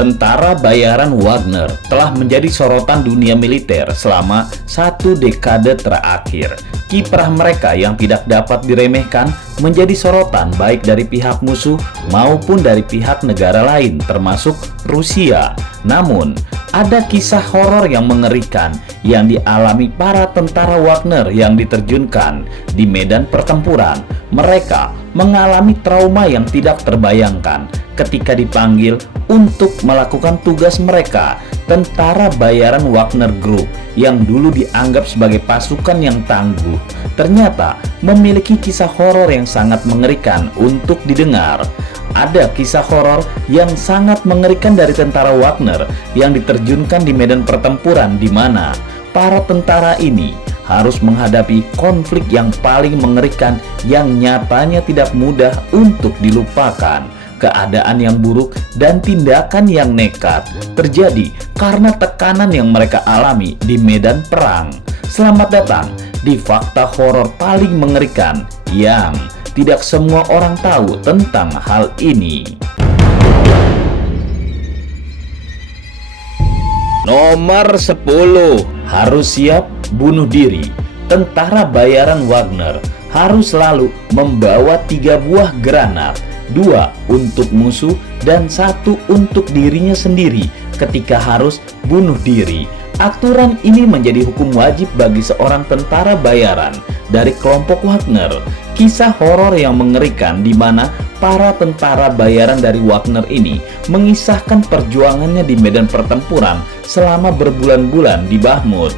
Tentara bayaran Wagner telah menjadi sorotan dunia militer selama 1 dekade terakhir. Kiprah mereka yang tidak dapat diremehkan menjadi sorotan baik dari pihak musuh maupun dari pihak negara lain termasuk Rusia. Namun, ada kisah horor yang mengerikan yang dialami para tentara Wagner yang diterjunkan di medan pertempuran. Mereka mengalami trauma yang tidak terbayangkan ketika dipanggil untuk melakukan tugas mereka. Tentara bayaran Wagner Group yang dulu dianggap sebagai pasukan yang tangguh ternyata memiliki kisah horor yang sangat mengerikan untuk didengar. Ada kisah horor yang sangat mengerikan dari tentara Wagner yang diterjunkan di medan pertempuran, di mana para tentara ini harus menghadapi konflik yang paling mengerikan yang nyatanya tidak mudah untuk dilupakan. Keadaan yang buruk dan tindakan yang nekat terjadi karena tekanan yang mereka alami di medan perang. Selamat datang di fakta horor paling mengerikan yang tidak semua orang tahu tentang hal ini. Nomor 10, harus siap bunuh diri. Tentara bayaran Wagner harus selalu membawa 3 buah granat, 2 untuk musuh dan 1 untuk dirinya sendiri ketika harus bunuh diri. Aturan ini menjadi hukum wajib bagi seorang tentara bayaran dari kelompok Wagner. Kisah horor yang mengerikan di mana para tentara bayaran dari Wagner ini mengisahkan perjuangannya di medan pertempuran selama berbulan-bulan di Bahmut.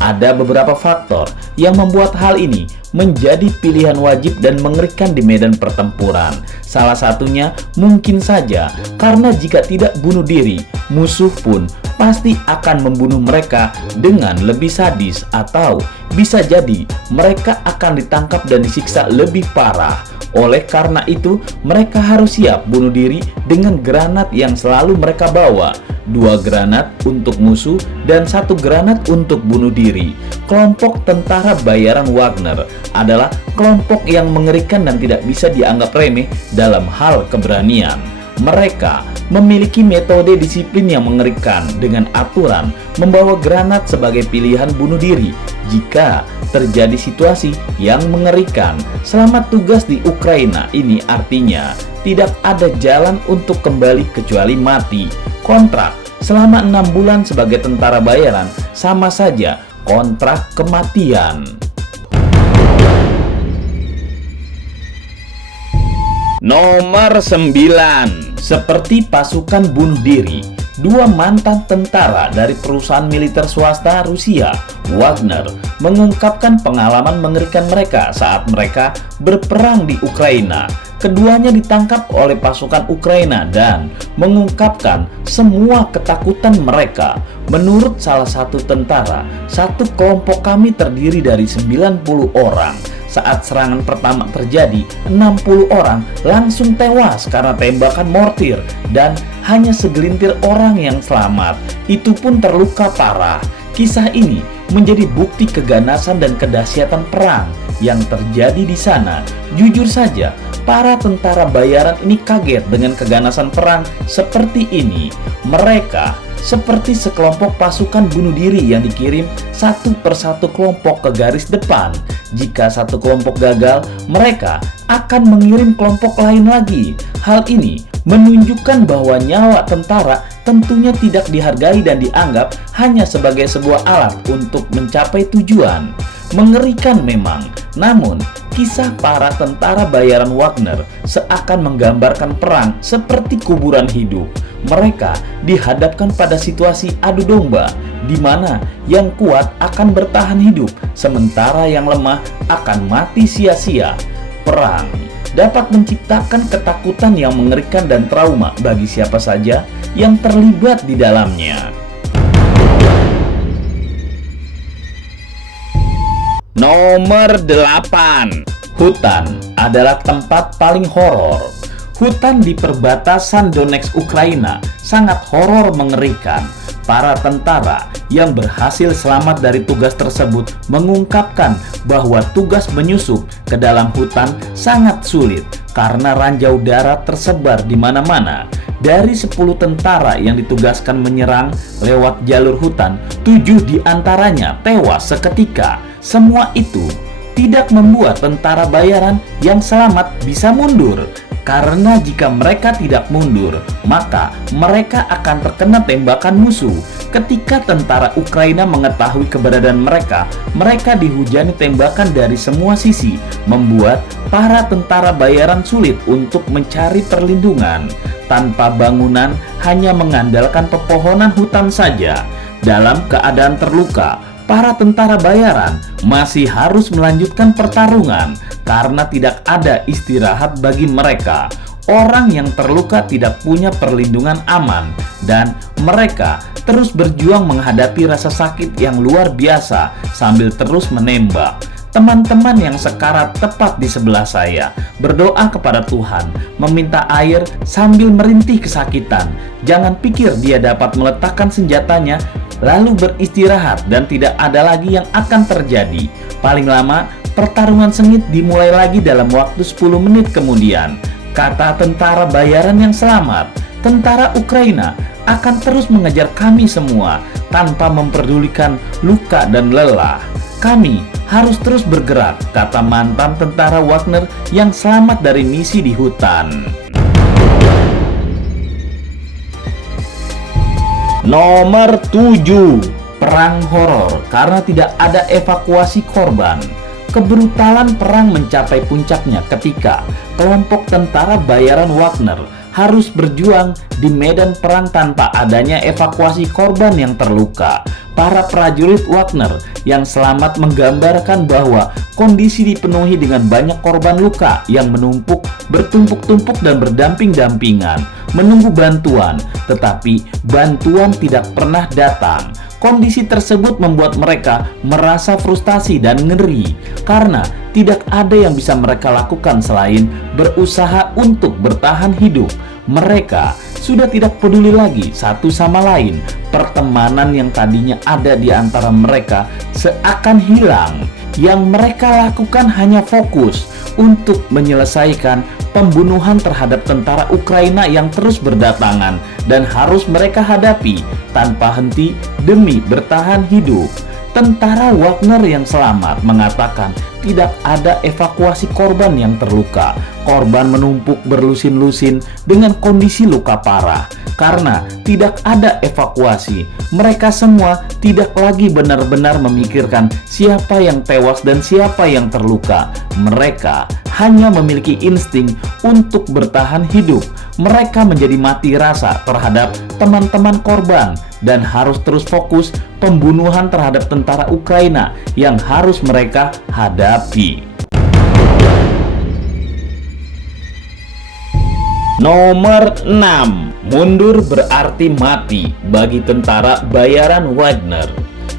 Ada beberapa faktor yang membuat hal ini menjadi pilihan wajib dan mengerikan di medan pertempuran. Salah satunya mungkin saja karena jika tidak bunuh diri, musuh pun pasti akan membunuh mereka dengan lebih sadis, atau bisa jadi mereka akan ditangkap dan disiksa lebih parah. Oleh karena itu, mereka harus siap bunuh diri dengan granat yang selalu mereka bawa. 2 granat untuk musuh dan 1 granat untuk bunuh diri. Kelompok tentara bayaran Wagner adalah kelompok yang mengerikan dan tidak bisa dianggap remeh dalam hal keberanian. Mereka memiliki metode disiplin yang mengerikan dengan aturan membawa granat sebagai pilihan bunuh diri jika terjadi situasi yang mengerikan. Selama tugas di Ukraina ini artinya tidak ada jalan untuk kembali kecuali mati. Kontrak selama 6 bulan sebagai tentara bayaran sama saja kontrak kematian. Nomor 9, seperti pasukan bunuh diri, 2 mantan tentara dari perusahaan militer swasta Rusia, Wagner, mengungkapkan pengalaman mengerikan mereka saat mereka berperang di Ukraina. Keduanya ditangkap oleh pasukan Ukraina dan mengungkapkan semua ketakutan mereka. Menurut salah satu tentara, "Satu kelompok kami terdiri dari 90 orang. Saat serangan pertama terjadi, 60 orang langsung tewas karena tembakan mortir dan hanya segelintir orang yang selamat. Itu pun terluka parah." Kisah ini menjadi bukti keganasan dan kedahsyatan perang yang terjadi di sana. Jujur saja, para tentara bayaran ini kaget dengan keganasan perang seperti ini. Mereka seperti sekelompok pasukan bunuh diri yang dikirim satu persatu kelompok ke garis depan. Jika satu kelompok gagal, mereka akan mengirim kelompok lain lagi. Hal ini menunjukkan bahwa nyawa tentara tentunya tidak dihargai dan dianggap hanya sebagai sebuah alat untuk mencapai tujuan. Mengerikan memang, namun kisah para tentara bayaran Wagner seakan menggambarkan perang seperti kuburan hidup. Mereka dihadapkan pada situasi adu domba, di mana yang kuat akan bertahan hidup, sementara yang lemah akan mati sia-sia. Perang dapat menciptakan ketakutan yang mengerikan dan trauma bagi siapa saja yang terlibat di dalamnya. Nomor 8, hutan adalah tempat paling horor. Hutan di perbatasan Donetsk, Ukraina sangat horor mengerikan. Para tentara yang berhasil selamat dari tugas tersebut mengungkapkan bahwa tugas menyusup ke dalam hutan sangat sulit karena ranjau darat tersebar di mana-mana. dari 10 tentara yang ditugaskan menyerang lewat jalur hutan, 7 diantaranya tewas seketika. Semua itu tidak membuat tentara bayaran yang selamat bisa mundur. Karena jika mereka tidak mundur, maka mereka akan terkena tembakan musuh. Ketika tentara Ukraina mengetahui keberadaan mereka, mereka dihujani tembakan dari semua sisi, membuat para tentara bayaran sulit untuk mencari perlindungan. Tanpa bangunan, hanya mengandalkan pepohonan hutan saja. Dalam keadaan terluka, para tentara bayaran masih harus melanjutkan pertarungan karena tidak ada istirahat bagi mereka. Orang yang terluka tidak punya perlindungan aman dan mereka terus berjuang menghadapi rasa sakit yang luar biasa sambil terus menembak. Teman-teman yang sekarat tepat di sebelah saya berdoa kepada Tuhan, meminta air sambil merintih kesakitan. Jangan pikir dia dapat meletakkan senjatanya lalu beristirahat dan tidak ada lagi yang akan terjadi. Paling lama, pertarungan sengit dimulai lagi dalam waktu 10 menit kemudian. Kata tentara bayaran yang selamat, tentara Ukraina akan terus mengejar kami semua tanpa memperdulikan luka dan lelah. Kami harus terus bergerak, kata mantan tentara Wagner yang selamat dari misi di hutan. Nomor 7, perang horor karena tidak ada evakuasi korban. Kebrutalan perang mencapai puncaknya ketika kelompok tentara bayaran Wagner harus berjuang di medan perang tanpa adanya evakuasi korban yang terluka. Para prajurit Wagner yang selamat menggambarkan bahwa kondisi dipenuhi dengan banyak korban luka yang menumpuk, bertumpuk-tumpuk dan berdamping-dampingan, menunggu bantuan, tetapi bantuan tidak pernah datang. Kondisi tersebut membuat mereka merasa frustasi dan ngeri karena tidak ada yang bisa mereka lakukan selain berusaha untuk bertahan hidup. Mereka sudah tidak peduli lagi satu sama lain. Pertemanan yang tadinya ada di antara mereka seakan hilang. Yang mereka lakukan hanya fokus untuk menyelesaikan pembunuhan terhadap tentara Ukraina yang terus berdatangan dan harus mereka hadapi tanpa henti demi bertahan hidup. Tentara Wagner yang selamat mengatakan tidak ada evakuasi korban yang terluka. Korban menumpuk berlusin-lusin dengan kondisi luka parah. Karena tidak ada evakuasi, mereka semua tidak lagi benar-benar memikirkan siapa yang tewas dan siapa yang terluka. Mereka hanya memiliki insting untuk bertahan hidup. Mereka menjadi mati rasa terhadap teman-teman korban dan harus terus fokus pembunuhan terhadap tentara Ukraina yang harus mereka hadapi. Nomor 6, mundur berarti mati bagi tentara bayaran Wagner.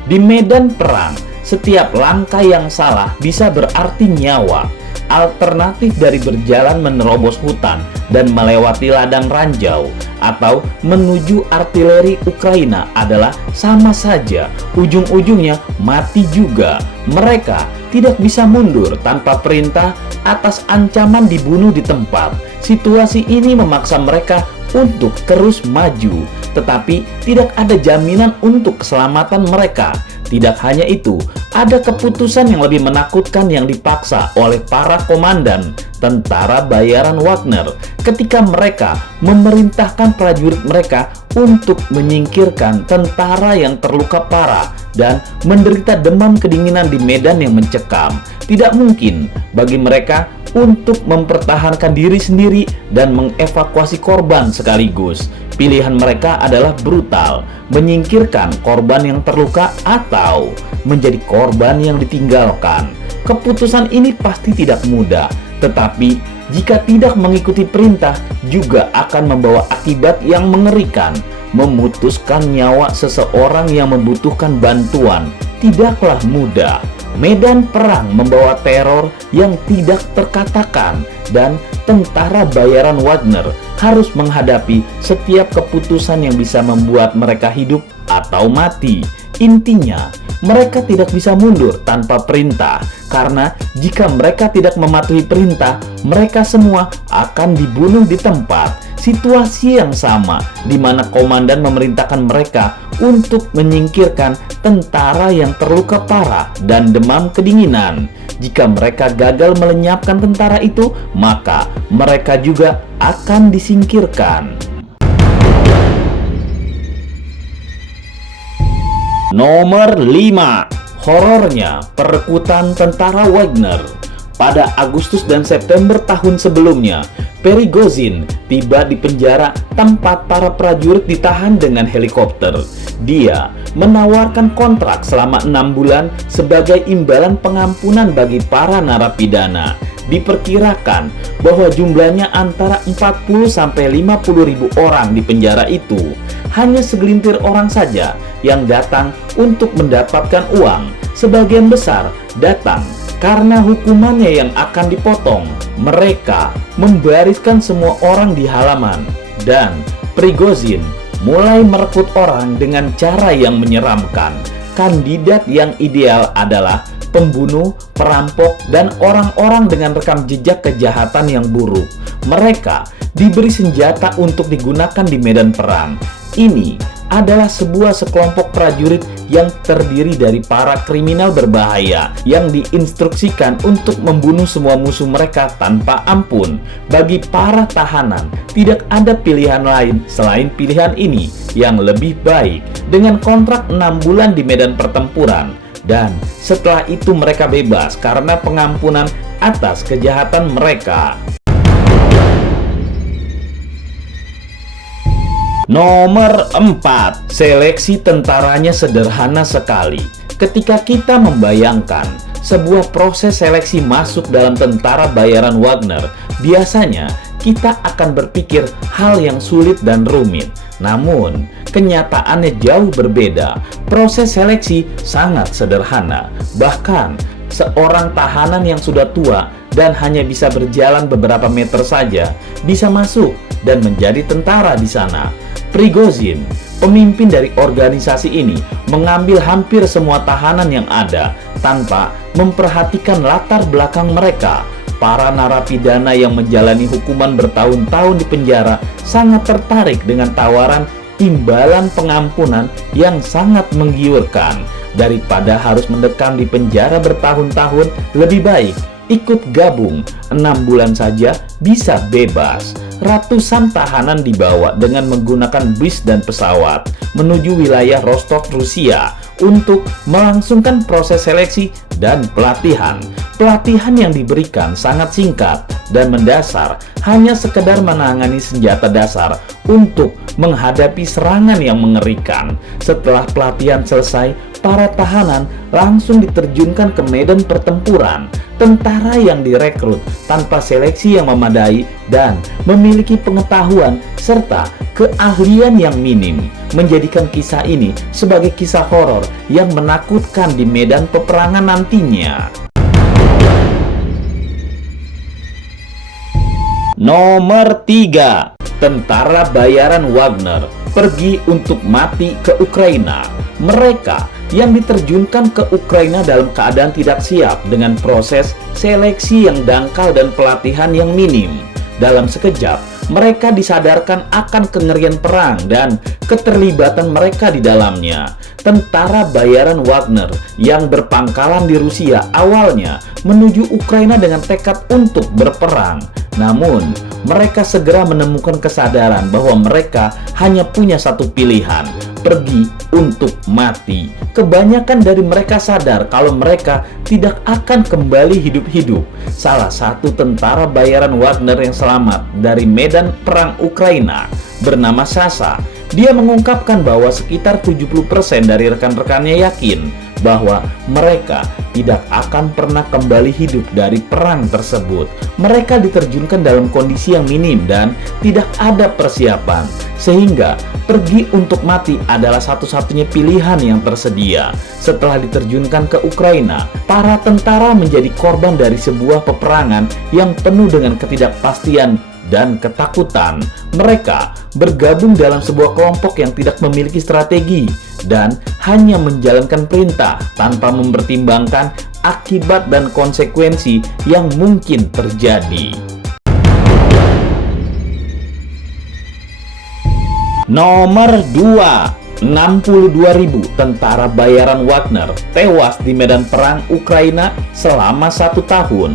Di medan perang, setiap langkah yang salah bisa berarti nyawa. Alternatif dari berjalan menerobos hutan dan melewati ladang ranjau atau menuju artileri Ukraina adalah sama saja, ujung-ujungnya mati juga. Mereka tidak bisa mundur tanpa perintah atas ancaman dibunuh di tempat. Situasi ini memaksa mereka untuk terus maju, tetapi tidak ada jaminan untuk keselamatan mereka. Tidak hanya itu, ada keputusan yang lebih menakutkan yang dipaksa oleh para komandan tentara bayaran Wagner ketika mereka memerintahkan prajurit mereka untuk menyingkirkan tentara yang terluka parah dan menderita demam kedinginan di medan yang mencekam. Tidak mungkin bagi mereka untuk mempertahankan diri sendiri dan mengevakuasi korban sekaligus. Pilihan mereka adalah brutal, menyingkirkan korban yang terluka atau menjadi korban yang ditinggalkan. Keputusan ini pasti tidak mudah, tetapi jika tidak mengikuti perintah juga akan membawa akibat yang mengerikan. Memutuskan nyawa seseorang yang membutuhkan bantuan tidaklah mudah. Medan perang membawa teror yang tidak terkatakan dan tentara bayaran Wagner harus menghadapi setiap keputusan yang bisa membuat mereka hidup atau mati. Intinya, mereka tidak bisa mundur tanpa perintah karena jika mereka tidak mematuhi perintah, mereka semua akan dibunuh di tempat. situasi yang sama di mana komandan memerintahkan mereka untuk menyingkirkan tentara yang terluka parah dan demam kedinginan. Jika mereka gagal melenyapkan tentara itu, maka mereka juga akan disingkirkan. Nomor 5. Horornya perekrutan tentara Wagner. Pada Agustus dan September tahun sebelumnya, Prigozhin tiba di penjara tempat para prajurit ditahan dengan helikopter. Dia menawarkan kontrak selama 6 bulan sebagai imbalan pengampunan bagi para narapidana. Diperkirakan bahwa jumlahnya antara 40 sampai 50 ribu orang di penjara itu. Hanya segelintir orang saja yang datang untuk mendapatkan uang. Sebagian besar datang karena hukumannya yang akan dipotong. Mereka membariskan semua orang di halaman, dan Prigozhin mulai merekrut orang dengan cara yang menyeramkan. Kandidat yang ideal adalah pembunuh, perampok, dan orang-orang dengan rekam jejak kejahatan yang buruk. Mereka diberi senjata untuk digunakan di medan perang. Ini adalah sebuah sekelompok prajurit yang terdiri dari para kriminal berbahaya yang diinstruksikan untuk membunuh semua musuh mereka tanpa ampun. Bagi para tahanan, tidak ada pilihan lain selain pilihan ini yang lebih baik. Dengan kontrak 6 bulan di medan pertempuran, dan setelah itu mereka bebas karena pengampunan atas kejahatan mereka. Nomor 4. Seleksi tentaranya sederhana sekali. Ketika kita membayangkan sebuah proses seleksi masuk dalam tentara bayaran Wagner, biasanya kita akan berpikir hal yang sulit dan rumit. Namun, kenyataannya jauh berbeda. Proses seleksi sangat sederhana. Bahkan, seorang tahanan yang sudah tua dan hanya bisa berjalan beberapa meter saja bisa masuk dan menjadi tentara di sana. Prigozhin, pemimpin dari organisasi ini, mengambil hampir semua tahanan yang ada tanpa memperhatikan latar belakang mereka. Para narapidana yang menjalani hukuman bertahun-tahun di penjara sangat tertarik dengan tawaran imbalan pengampunan yang sangat menggiurkan. Daripada harus mendekam di penjara bertahun-tahun, lebih baik ikut gabung. 6 bulan saja bisa bebas. Ratusan tahanan dibawa dengan menggunakan bis dan pesawat menuju wilayah Rostov, Rusia untuk melangsungkan proses seleksi dan pelatihan. Pelatihan yang diberikan sangat singkat dan mendasar, hanya sekedar menangani senjata dasar untuk menghadapi serangan yang mengerikan. Setelah pelatihan selesai, para tahanan langsung diterjunkan ke medan pertempuran. Tentara yang direkrut tanpa seleksi yang memadai dan memiliki pengetahuan serta keahlian yang minim menjadikan kisah ini sebagai kisah horor yang menakutkan di medan peperangan nantinya. Nomor 3. Tentara bayaran Wagner pergi untuk mati ke Ukraina. Mereka yang diterjunkan ke Ukraina dalam keadaan tidak siap dengan proses seleksi yang dangkal dan pelatihan yang minim. Dalam sekejap, mereka disadarkan akan kengerian perang dan keterlibatan mereka di dalamnya. Tentara bayaran Wagner yang berpangkalan di Rusia awalnya menuju Ukraina dengan tekad untuk berperang. Namun, mereka segera menemukan kesadaran bahwa mereka hanya punya satu pilihan, pergi untuk mati. Kebanyakan dari mereka sadar kalau mereka tidak akan kembali hidup-hidup. Salah satu tentara bayaran Wagner yang selamat dari medan perang Ukraina bernama Sasha. Dia mengungkapkan bahwa sekitar 70% dari rekan-rekannya yakin bahwa mereka tidak akan pernah kembali hidup dari perang tersebut. Mereka diterjunkan dalam kondisi yang minim dan tidak ada persiapan, sehingga pergi untuk mati adalah satu-satunya pilihan yang tersedia. Setelah diterjunkan ke Ukraina, para tentara menjadi korban dari sebuah peperangan yang penuh dengan ketidakpastian dan ketakutan. Mereka bergabung dalam sebuah kelompok yang tidak memiliki strategi dan hanya menjalankan perintah tanpa mempertimbangkan akibat dan konsekuensi yang mungkin terjadi. Nomor 2, 62.000 tentara bayaran Wagner tewas di medan perang Ukraina selama 1 tahun.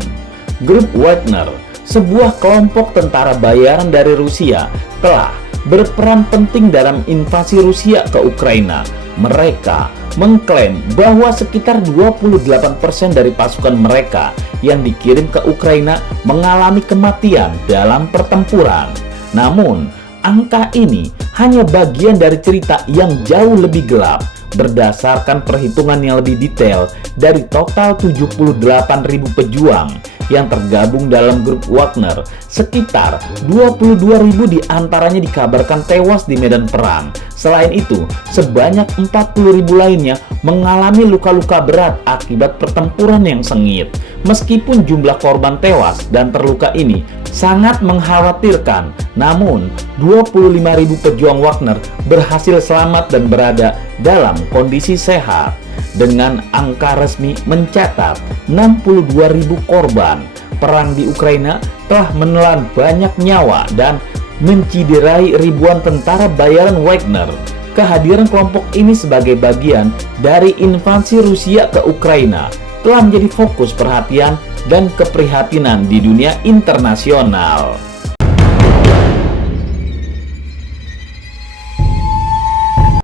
Grup Wagner, sebuah kelompok tentara bayaran dari Rusia, telah berperan penting dalam invasi Rusia ke Ukraina. Mereka mengklaim bahwa sekitar 28% dari pasukan mereka yang dikirim ke Ukraina mengalami kematian dalam pertempuran. Namun, angka ini hanya bagian dari cerita yang jauh lebih gelap. Berdasarkan perhitungan yang lebih detail, dari total 78.000 pejuang yang tergabung dalam grup Wagner, sekitar 22.000 diantaranya dikabarkan tewas di medan perang. Selain itu, sebanyak 40.000 lainnya mengalami luka-luka berat akibat pertempuran yang sengit. Meskipun jumlah korban tewas dan terluka ini sangat mengkhawatirkan, namun 25.000 pejuang Wagner berhasil selamat dan berada dalam kondisi sehat. Dengan angka resmi mencatat 62.000 korban, perang di Ukraina telah menelan banyak nyawa dan menciderai ribuan tentara bayaran Wagner. Kehadiran kelompok ini sebagai bagian dari invasi Rusia ke Ukraina telah menjadi fokus perhatian dan keprihatinan di dunia internasional.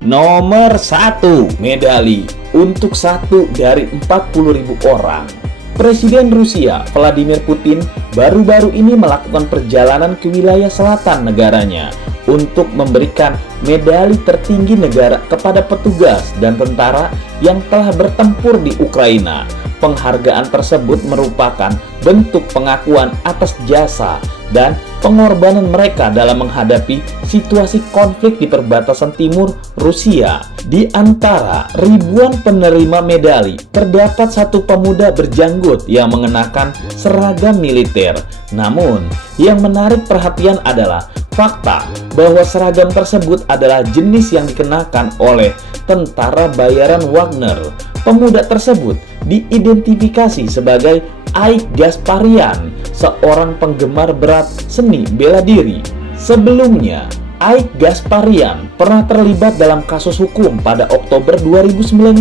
Nomor 1, medali untuk 1 dari 40.000 orang. Presiden Rusia Vladimir Putin baru-baru ini melakukan perjalanan ke wilayah selatan negaranya untuk memberikan medali tertinggi negara kepada petugas dan tentara yang telah bertempur di Ukraina. Penghargaan tersebut merupakan bentuk pengakuan atas jasa dan pengorbanan mereka dalam menghadapi situasi konflik di perbatasan timur Rusia. Di antara ribuan penerima medali, terdapat satu pemuda berjanggut yang mengenakan seragam militer. Namun, yang menarik perhatian adalah fakta bahwa seragam tersebut adalah jenis yang dikenakan oleh tentara bayaran Wagner. Pemuda tersebut diidentifikasi sebagai Aik Gasparian, seorang penggemar berat seni bela diri. Sebelumnya, Aik Gasparian pernah terlibat dalam kasus hukum pada Oktober 2019.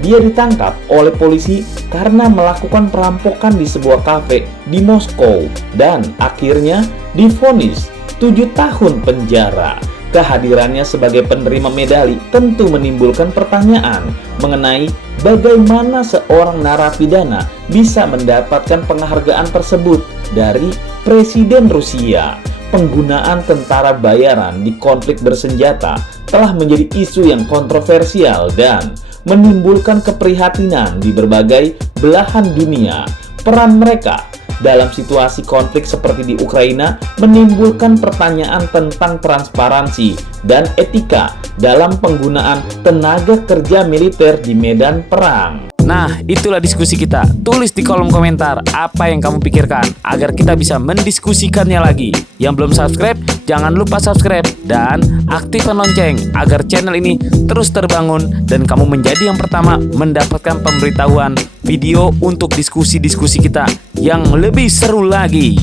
Dia ditangkap oleh polisi karena melakukan perampokan di sebuah kafe di Moskow dan akhirnya divonis 7 tahun penjara. Kehadirannya sebagai penerima medali tentu menimbulkan pertanyaan mengenai bagaimana seorang narapidana bisa mendapatkan penghargaan tersebut dari Presiden Rusia. Penggunaan tentara bayaran di konflik bersenjata telah menjadi isu yang kontroversial dan menimbulkan keprihatinan di berbagai belahan dunia. Peran mereka dalam situasi konflik seperti di Ukraina menimbulkan pertanyaan tentang transparansi dan etika dalam penggunaan tenaga kerja militer di medan perang. Nah, itulah diskusi kita. Tulis di kolom komentar apa yang kamu pikirkan agar kita bisa mendiskusikannya lagi. Yang belum subscribe, jangan lupa subscribe dan aktifkan lonceng agar channel ini terus terbangun dan kamu menjadi yang pertama mendapatkan pemberitahuan video untuk diskusi-diskusi kita yang lebih seru lagi.